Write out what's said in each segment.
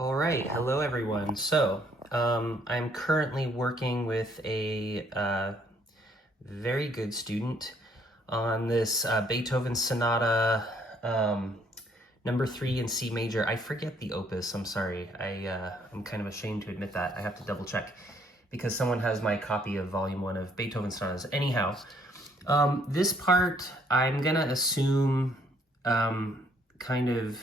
All right, hello everyone. So, I'm currently working with a very good student on this Beethoven Sonata No.3 in C major. I forget the opus, I'm sorry. I'm kind of ashamed to admit that. I have to double check because someone has my copy of Volume 1 of Beethoven Sonatas. Anyhow, this part I'm gonna assume kind of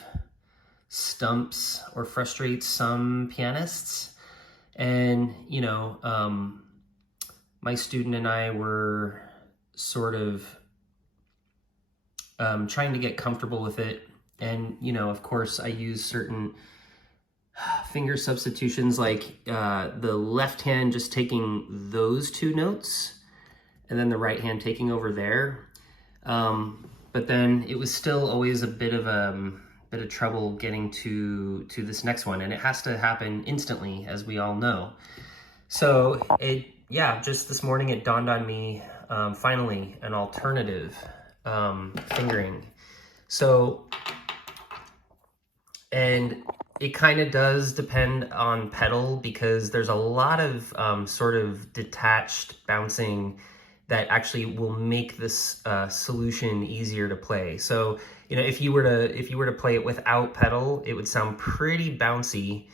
stumps or frustrates some pianists. And, my student and I were sort of trying to get comfortable with it. And, of course, I use certain finger substitutions like the left hand just taking those two notes and then the right hand taking over there. But then it was still always a bit of trouble getting to this next one, and it has to happen instantly, as we all know. So just this morning it dawned on me, finally, an alternative fingering. So, and it kind of does depend on pedal because there's a lot of sort of detached bouncing that actually will make this solution easier to play. So, if you were to play it without pedal, it would sound pretty bouncy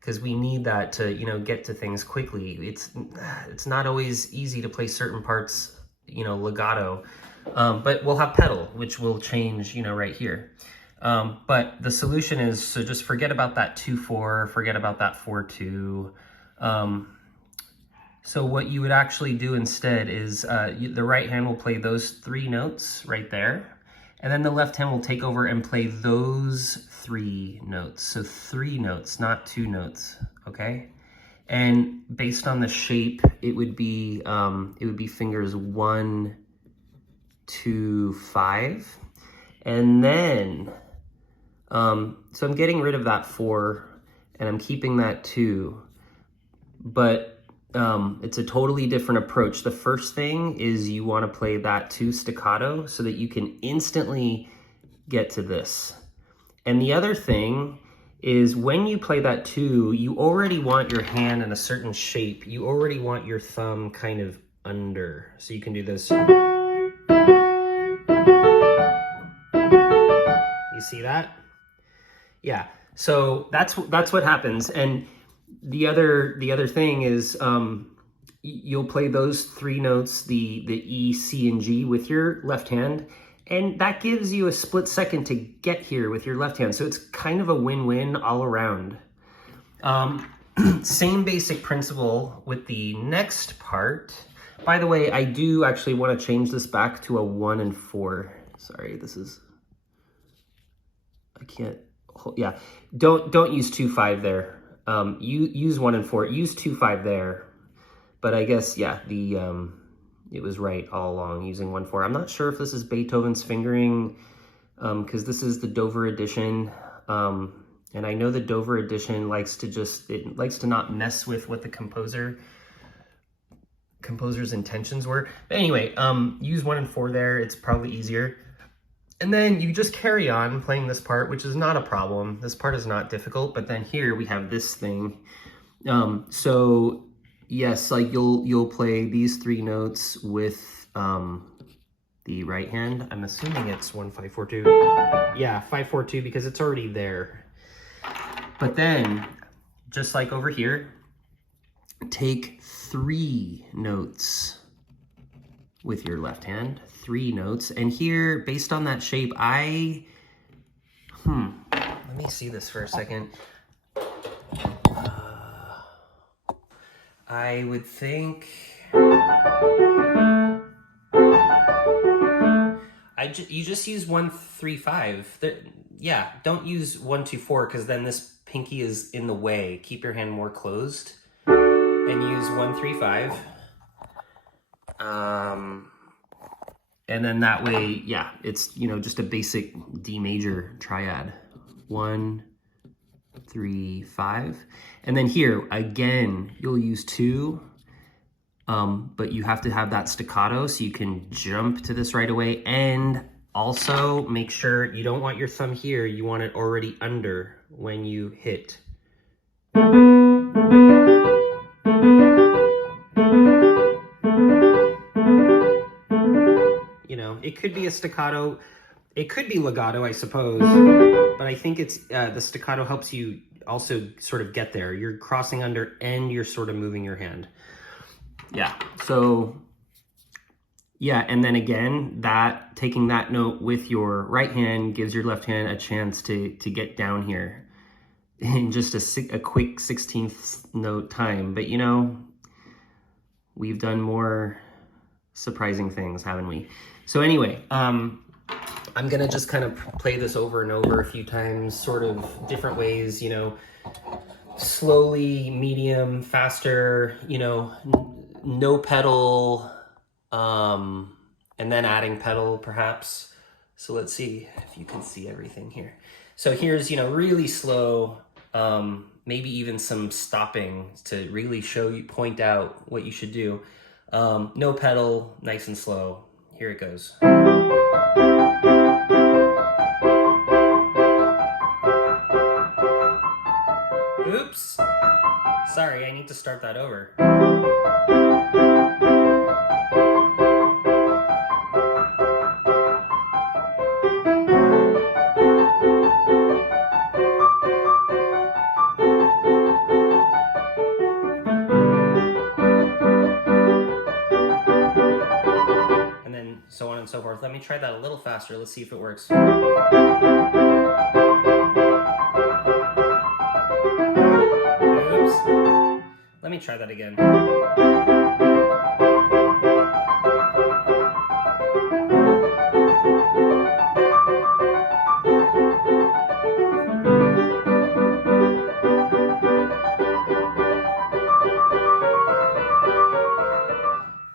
because we need that to, get to things quickly. It's not always easy to play certain parts, legato, but we'll have pedal, which will change, right here. But the solution is, so just forget about that 2-4, forget about that 4-2. So what you would actually do instead is the right hand will play those 3 notes right there, and then the left hand will take over and play those 3 notes. So 3 notes, not 2 notes, okay? And based on the shape, it would be fingers 1, 2, 5, and then so I'm getting rid of that 4, and I'm keeping that 2, but it's a totally different approach. The first thing is you want to play that 2 staccato so that you can instantly get to this. And the other thing is when you play that 2, you already want your hand in a certain shape. You already want your thumb kind of under. So you can do this. You see that? Yeah. So that's what happens. And the other thing is you'll play those 3 notes, the E, C, and G with your left hand, and that gives you a split second to get here with your left hand. So it's kind of a win-win all around. Same basic principle with the next part. By the way, I do actually want to change this back to a 1 and 4. Sorry, I can't. Yeah, don't use 2-5 there. You use 1 and 4. Use 2-5 there. But I guess, yeah, it was right all along using 1-4. I'm not sure if this is Beethoven's fingering, because this is the Dover edition. And I know the Dover edition likes to not mess with what the composer's intentions were. But anyway, use 1 and 4 there. It's probably easier. And then you just carry on playing this part, which is not a problem. This part is not difficult, but then here we have this thing. So yes, like you'll play these 3 notes with the right hand. I'm assuming it's 1-5-4-2. Yeah, 5-4-2 because it's already there. But then, just like over here, take 3 notes with your left hand, 3 notes. And here, based on that shape, let me see this for a second. I would think you just use 1-3-5. Yeah, don't use 1-2-4 because then this pinky is in the way. Keep your hand more closed and use 1-3-5. And then that way, yeah, it's, just a basic D major triad. 1, 3, 5. And then here, again, you'll use 2, but you have to have that staccato so you can jump to this right away. And also make sure you don't want your thumb here, you want it already under when you hit You know, it could be a staccato, it could be legato, I suppose, but I think it's the staccato helps you also sort of get there. You're crossing under and you're sort of moving your hand. Yeah, so yeah, and then again, that taking that note with your right hand gives your left hand a chance to get down here in just a quick 16th note time. But you know, we've done more surprising things, haven't we? So anyway, I'm gonna just kind of play this over and over a few times, sort of different ways, you know, slowly, medium, faster, you know, no pedal, and then adding pedal perhaps. So let's see if you can see everything here. So here's, you know, really slow, maybe even some stopping to really show you, point out what you should do. No pedal, nice and slow. Here it goes. Oops. Sorry, I need to start that over. And then so on and so forth. Let me try that a little faster. Let's see if it works. Oops. Let me try that again.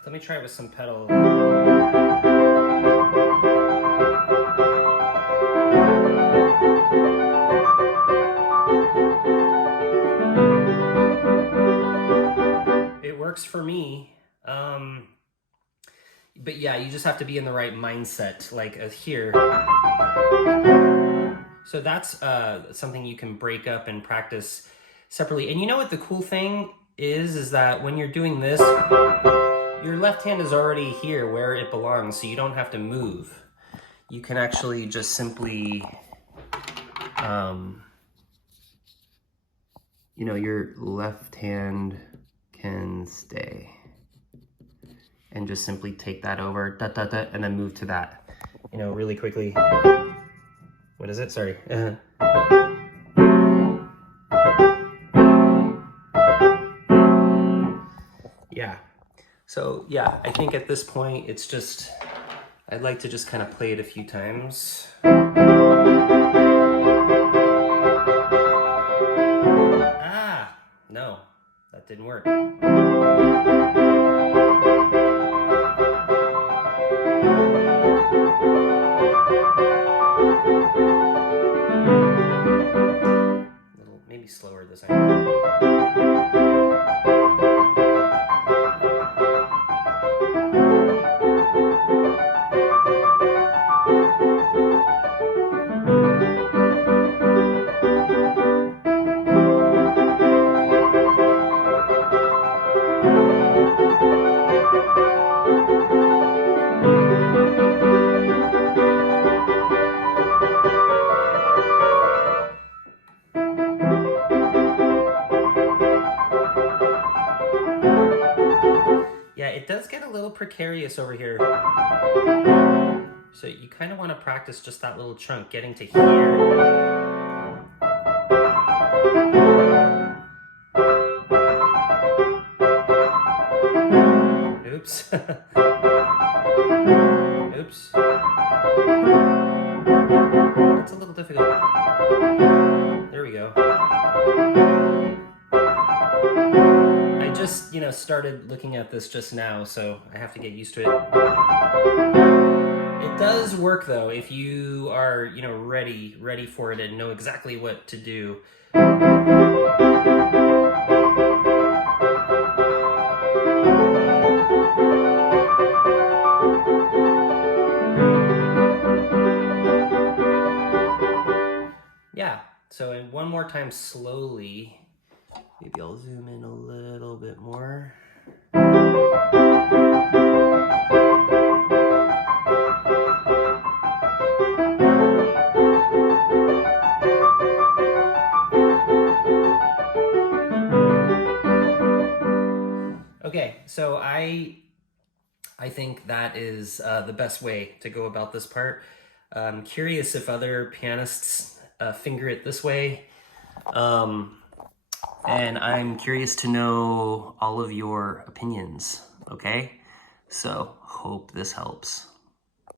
Let me try it with some pedal. It works for me. But yeah, you just have to be in the right mindset, like here. So that's something you can break up and practice separately. And you know what the cool thing is that when you're doing this, your left hand is already here where it belongs, so you don't have to move. You can actually just simply, you know, your left hand can stay. And just simply take that over, da, da, da, and then move to that, you know, really quickly. What is it? Sorry. Yeah. So yeah, I think at this point, it's just, I'd like to just kind of play it a few times. Ah, no, that didn't work. Maybe slower this time. Yeah, it does get a little precarious over here. So you kind of want to practice just that little chunk, getting to here. Oops. Oops. It's a little difficult. There we go. I just, you know, started looking at this just now, so I have to get used to it. It does work though, if you are, you know, ready for it and know exactly what to do. Yeah, so one more time slowly. Maybe I'll zoom in a little bit more. Okay, so I think that is the best way to go about this part. I'm curious if other pianists finger it this way. And I'm curious to know all of your opinions, okay? So, hope this helps.